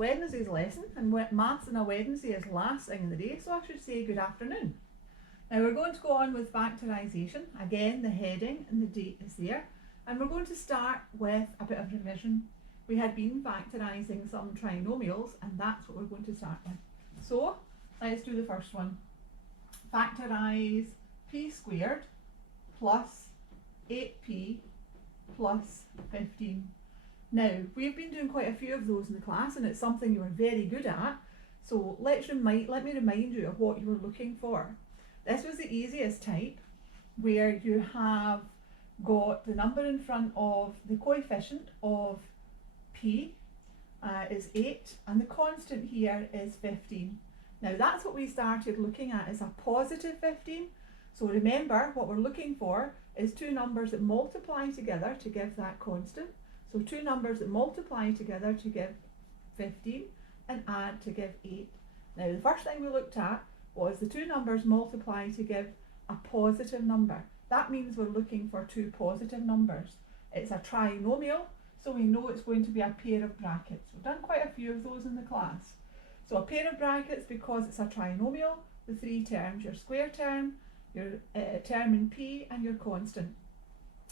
Wednesday's lesson, and maths on a Wednesday is last thing in the day, so I should say good afternoon. Now we're going to go on with factorisation. Again, the heading and the date is there, and we're going to start with a bit of revision. We had been factorising some trinomials, and that's what we're going to start with. So let's do the first one. Factorise p squared plus 8p plus 15. Now, we've been doing quite a few of those in the class, and it's something you were very good at. So let me remind you of what you were looking for. This was the easiest type, where you have got the number in front of the coefficient of p is 8, and the constant here is 15. Now that's what we started looking at, is a positive 15. So remember, what we're looking for is two numbers that multiply together to give that constant. So two numbers that multiply together to give 15 and add to give 8. Now the first thing we looked at was the two numbers multiply to give a positive number. That means we're looking for two positive numbers. It's a trinomial, so we know it's going to be a pair of brackets. We've done quite a few of those in the class. So a pair of brackets, because it's a trinomial, the three terms, your square term, your term in p, and your constant.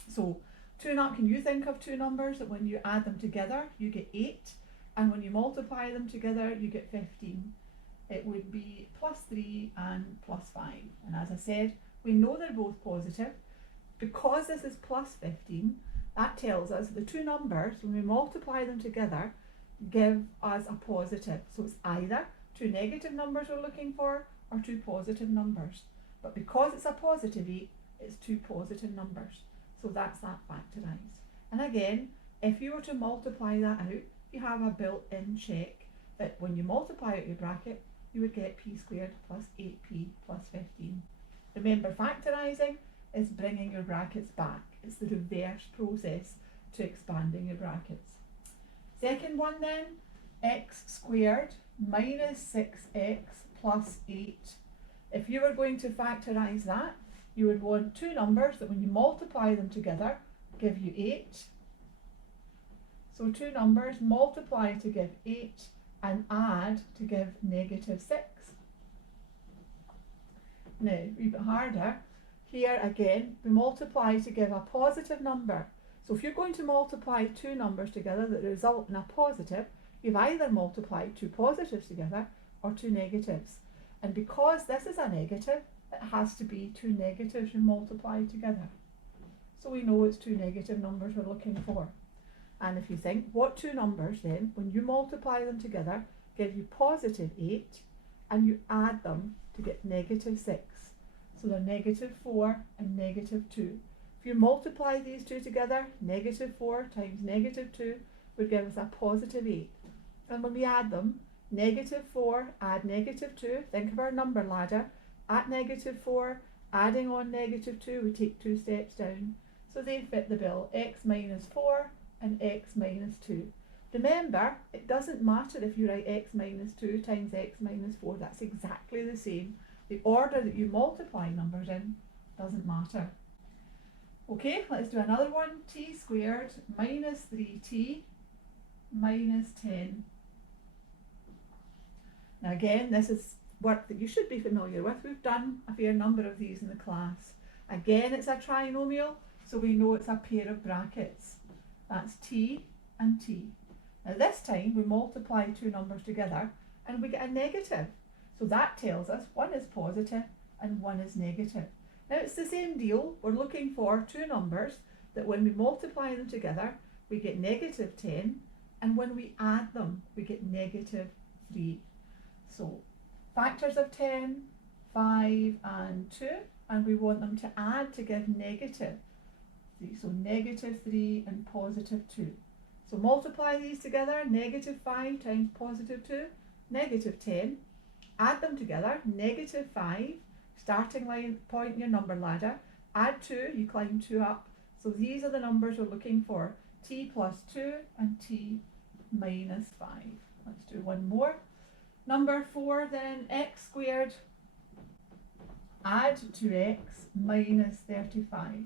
So can you think of two numbers that when you add them together you get 8, and when you multiply them together you get 15? It would be plus 3 and plus 5. And as I said, we know they're both positive. Because this is plus 15, that tells us the two numbers, when we multiply them together, give us a positive. So it's either two negative numbers we're looking for or two positive numbers. But because it's a positive 8, it's two positive numbers. So that's that factorised. And again, if you were to multiply that out, you have a built-in check that when you multiply out your bracket, you would get p squared plus 8p plus 15. Remember, factorising is bringing your brackets back. It's the reverse process to expanding your brackets. Second one then, x squared minus 6x plus 8. If you were going to factorise that, you would want two numbers that when you multiply them together give you 8. So two numbers multiply to give 8 and add to give negative 6. Now, a wee bit harder. Here again, we multiply to give a positive number. So if you're going to multiply two numbers together that result in a positive, you've either multiplied two positives together or two negatives. And because this is a negative, it has to be two negatives you multiply together. So we know it's two negative numbers we're looking for. And if you think, what two numbers then, when you multiply them together, give you positive 8, and you add them to get negative 6. So they're negative 4 and negative 2. If you multiply these two together, negative 4 times negative 2 would give us a positive 8. And when we add them, negative 4 add negative 2, think of our number ladder. At negative 4, adding on negative 2, we take 2 steps down. So they fit the bill, x minus 4 and x minus 2. Remember, it doesn't matter if you write x minus 2 times x minus 4, that's exactly the same. The order that you multiply numbers in doesn't matter. Okay, let's do another one. T squared minus 3t minus 10. Now again, this is work that you should be familiar with. We've done a fair number of these in the class. Again, it's a trinomial, so we know it's a pair of brackets. That's t and t. Now this time we multiply two numbers together and we get a negative. So that tells us one is positive and one is negative. Now it's the same deal. We're looking for two numbers that when we multiply them together, we get negative 10, and when we add them, we get negative 3. So factors of 10, 5 and 2, and we want them to add to give negative 3. So negative 3 and positive 2. So multiply these together, negative 5 times positive 2, negative 10. Add them together, negative 5, starting line point in your number ladder. Add 2, you climb 2 up. So these are the numbers we're looking for, t plus 2 and t minus 5. Let's do one more. Number 4 then, x squared, add 2x minus 35.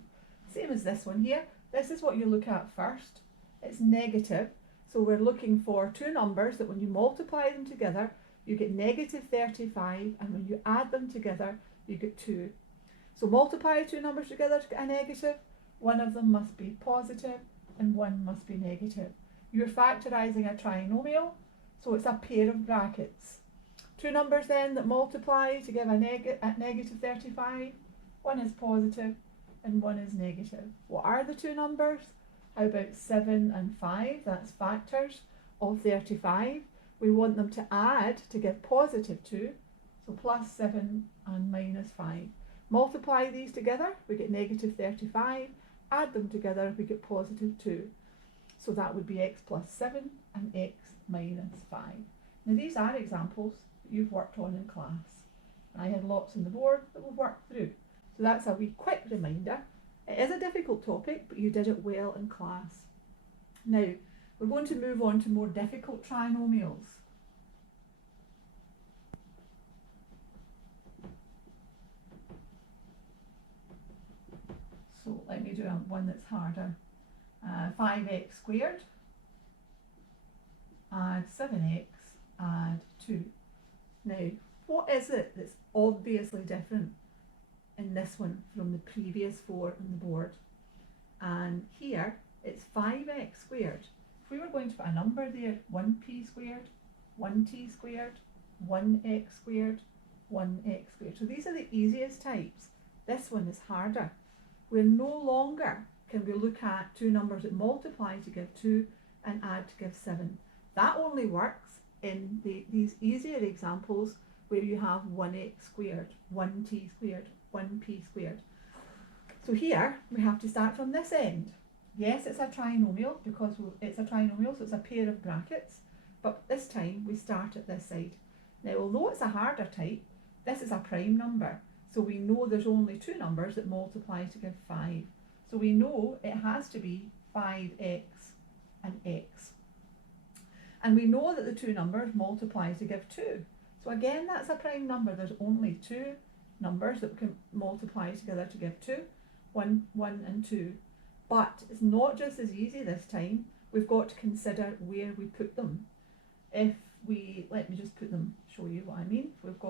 Same as this one here. This is what you look at first. It's negative. So we're looking for two numbers that when you multiply them together, you get negative 35, and when you add them together, you get 2. So multiply two numbers together to get a negative. One of them must be positive and one must be negative. You're factorising a trinomial, so it's a pair of brackets. Two numbers then that multiply to give a negative 35. One is positive and one is negative. What are the two numbers? How about 7 and 5? That's factors of 35. We want them to add to give positive 2, so plus 7 and minus 5. Multiply these together, we get negative 35. Add them together, we get positive 2. So that would be x plus 7 and x minus 5. Now these are examples that you've worked on in class. I had lots on the board that we'll work through. So that's a wee quick reminder. It is a difficult topic, but you did it well in class. Now, we're going to move on to more difficult trinomials. So let me do one that's harder. 5x squared, add 7x, add 2. Now, what is it that's obviously different in this one from the previous 4 on the board? And here it's 5x squared. If we were going to put a number there, 1p squared, 1t squared, 1x squared, 1x squared. So these are the easiest types. This one is harder. We're no longer can we look at two numbers that multiply to give 2 and add to give 7. That only works in these easier examples where you have 1x squared, 1t squared, 1p squared. So here we have to start from this end. Yes, it's a trinomial because it's a trinomial, so it's a pair of brackets, but this time we start at this side. Now, although it's a harder type, this is a prime number, so we know there's only two numbers that multiply to give 5. So we know it has to be 5x and x. And we know that the two numbers multiply to give 2. So again, that's a prime number. There's only two numbers that can multiply together to give 2, 1 and 2. But it's not just as easy this time. We've got to consider where we put them. If we, let me just put them, show you what I mean. If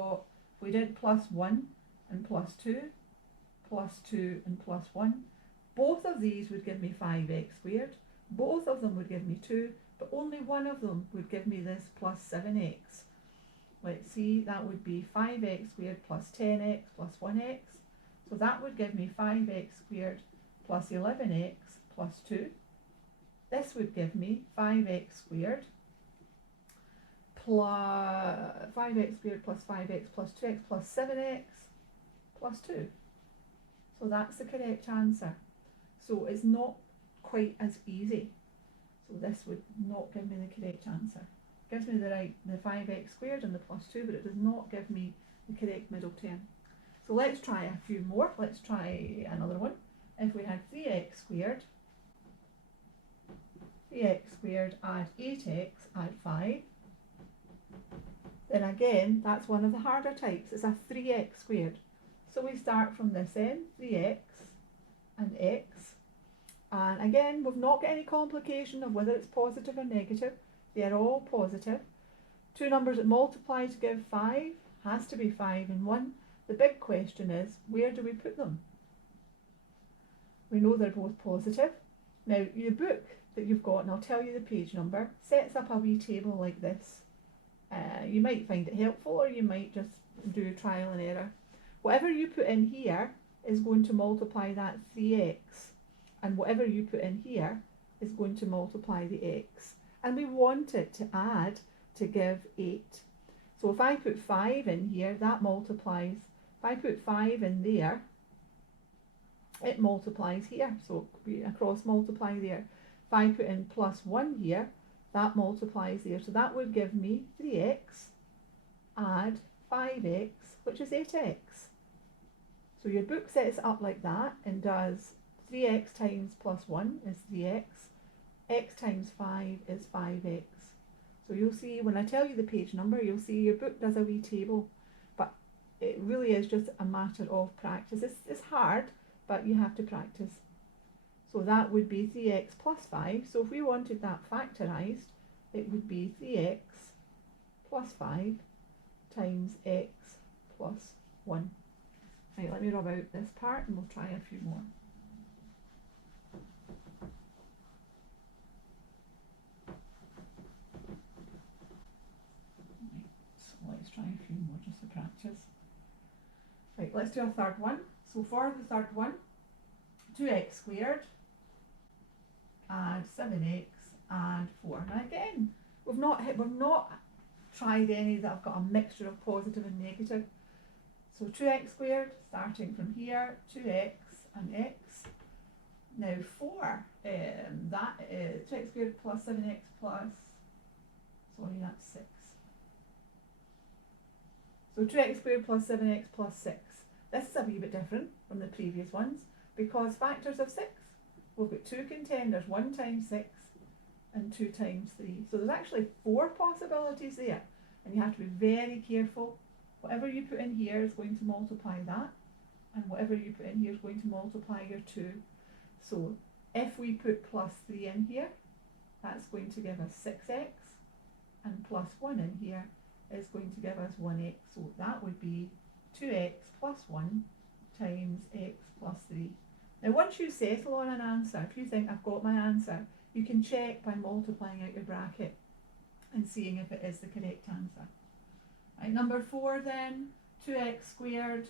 we did plus 1 and plus 2 and plus 1, both of these would give me 5x squared. Both of them would give me 2, but only one of them would give me this plus 7x. Let's see, that would be 5x squared plus 10x plus 1x. So that would give me 5x squared plus 11x plus 2. This would give me 5x squared plus 5x squared plus 5x plus 2x plus 7x plus 2. So that's the correct answer. So it's not quite as easy. So this would not give me the correct answer. It gives me the 5x squared and the plus 2, but it does not give me the correct middle term. So let's try a few more. Let's try another one. If we had 3x squared add 8x add 5, then again that's one of the harder types. It's a 3x squared. So we start from this end, 3x and x. And again, we've not got any complication of whether it's positive or negative. They are all positive. Two numbers that multiply to give 5 has to be 5 and 1. The big question is, where do we put them? We know they're both positive. Now, your book that you've got, and I'll tell you the page number, sets up a wee table like this. You might find it helpful, or you might just do trial and error. Whatever you put in here is going to multiply that 3x. And whatever you put in here is going to multiply the x. And we want it to add to give 8. So if I put 5 in here, that multiplies. If I put 5 in there, it multiplies here. So we cross multiply there. If I put in plus 1 here, that multiplies there. So that would give me 3x add 5x, which is 8x. So your book sets it up like that and does 3x times plus 1 is 3x, x times 5 is 5x. So you'll see, when I tell you the page number, you'll see your book does a wee table, but it really is just a matter of practice. It's hard, but you have to practice. So that would be 3x plus 5. So if we wanted that factorised, it would be 3x plus 5 times x plus 1. Right, let me rub out this part and we'll try a few more. Right, so let's try a few more just to practice. Right, let's do a third one. So for the third one, 2x squared and 7x and 4. Now again, we've not tried any that have got a mixture of positive and negative. So 2x squared, starting from here, 2x and x. Now 4, that is 2x squared plus 7x plus, sorry, that's 6. So 2x squared plus 7x plus 6. This is a wee bit different from the previous ones because factors of 6, we've got 2 contenders, 1 times 6 and 2 times 3. So there's actually 4 possibilities there, and you have to be very careful. Whatever you put in here is going to multiply that, and whatever you put in here is going to multiply your 2. So if we put plus 3 in here, that's going to give us 6x, and plus 1 in here is going to give us 1x. So that would be 2x plus 1 times x plus 3. Now once you settle on an answer, if you think I've got my answer, you can check by multiplying out your bracket and seeing if it is the correct answer. Right, number 4 then, 2x squared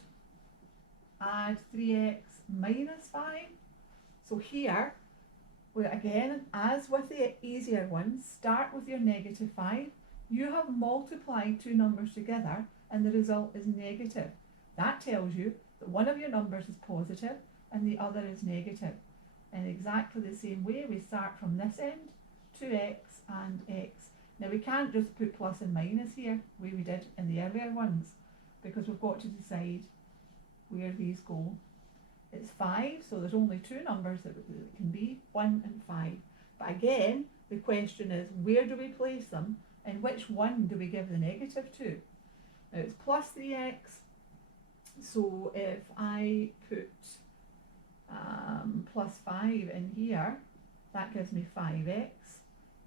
add 3x minus 5. So here, again, as with the easier ones, start with your negative 5. You have multiplied 2 numbers together and the result is negative. That tells you that one of your numbers is positive and the other is negative. In exactly the same way, we start from this end, 2x and x. Now we can't just put plus and minus here, the way we did in the earlier ones, because we've got to decide where these go. It's 5, so there's only 2 numbers that can be, 1 and 5. But again, the question is, where do we place them, and which one do we give the negative to? Now it's plus 3x, so if I put plus 5 in here, that gives me 5x.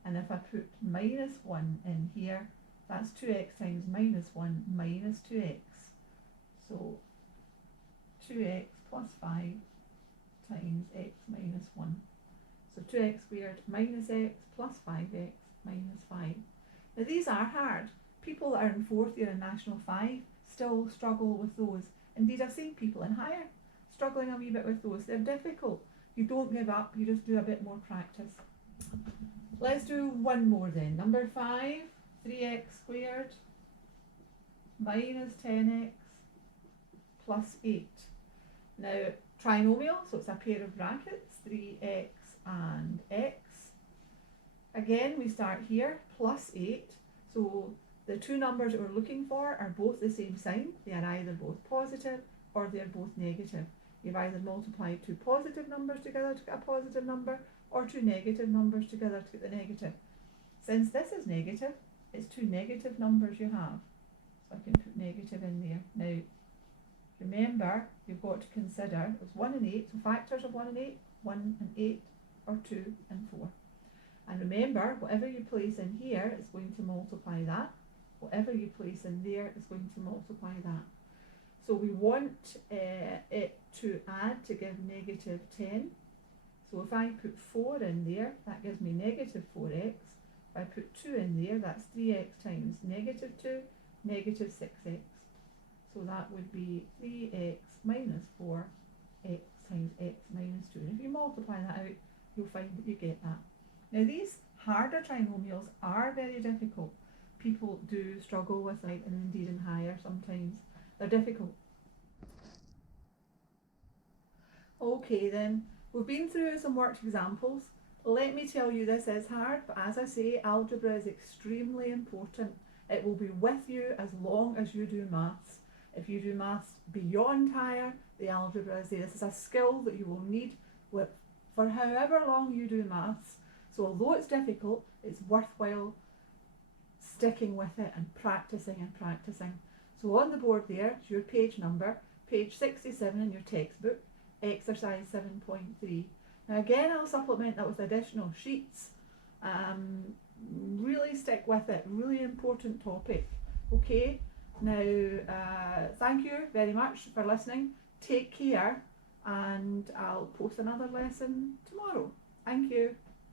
And if I put minus 1 in here, that's 2x times minus 1 minus 2x. So 2x plus 5 times x minus 1. So 2x squared minus x plus 5x minus 5. Now these are hard. People that are in 4th year in National 5 still struggle with those. Indeed, I've seen people in higher struggling a wee bit with those. They're difficult. You don't give up, you just do a bit more practice. Let's do one more then. Number 5, 3x squared minus 10x plus 8. Now, trinomial, so it's a pair of brackets, 3x and x. Again, we start here, plus 8. So the 2 numbers that we're looking for are both the same sign. They are either both positive or they're both negative. You've either multiplied 2 positive numbers together to get a positive number, or 2 negative numbers together to get the negative. Since this is negative, it's 2 negative numbers you have. So I can put negative in there. Now, remember, you've got to consider, it's 1 and 8, so factors of 1 and 8, 1 and 8, or 2 and 4. And remember, whatever you place in here is going to multiply that. Whatever you place in there is going to multiply that. So we want it to add to give negative 10. So if I put 4 in there, that gives me negative 4x. If I put 2 in there, that's 3x times negative 2, negative 6x. So that would be 3x minus 4x times x minus 2. And if you multiply that out, you'll find that you get that. Now these harder trinomials are very difficult. People do struggle with them, and indeed in higher sometimes. They're difficult. Okay then, we've been through some worked examples. Let me tell you, this is hard, but as I say, algebra is extremely important. It will be with you as long as you do maths. If you do maths beyond higher, the algebra is there. This is a skill that you will need for however long you do maths. So although it's difficult, it's worthwhile sticking with it and practicing and practicing. So on the board there is your page number, page 67 in your textbook, exercise 7.3. Now again, I'll supplement that with additional sheets. Really stick with it, really important topic. Okay, now thank you very much for listening. Take care, and I'll post another lesson tomorrow. Thank you.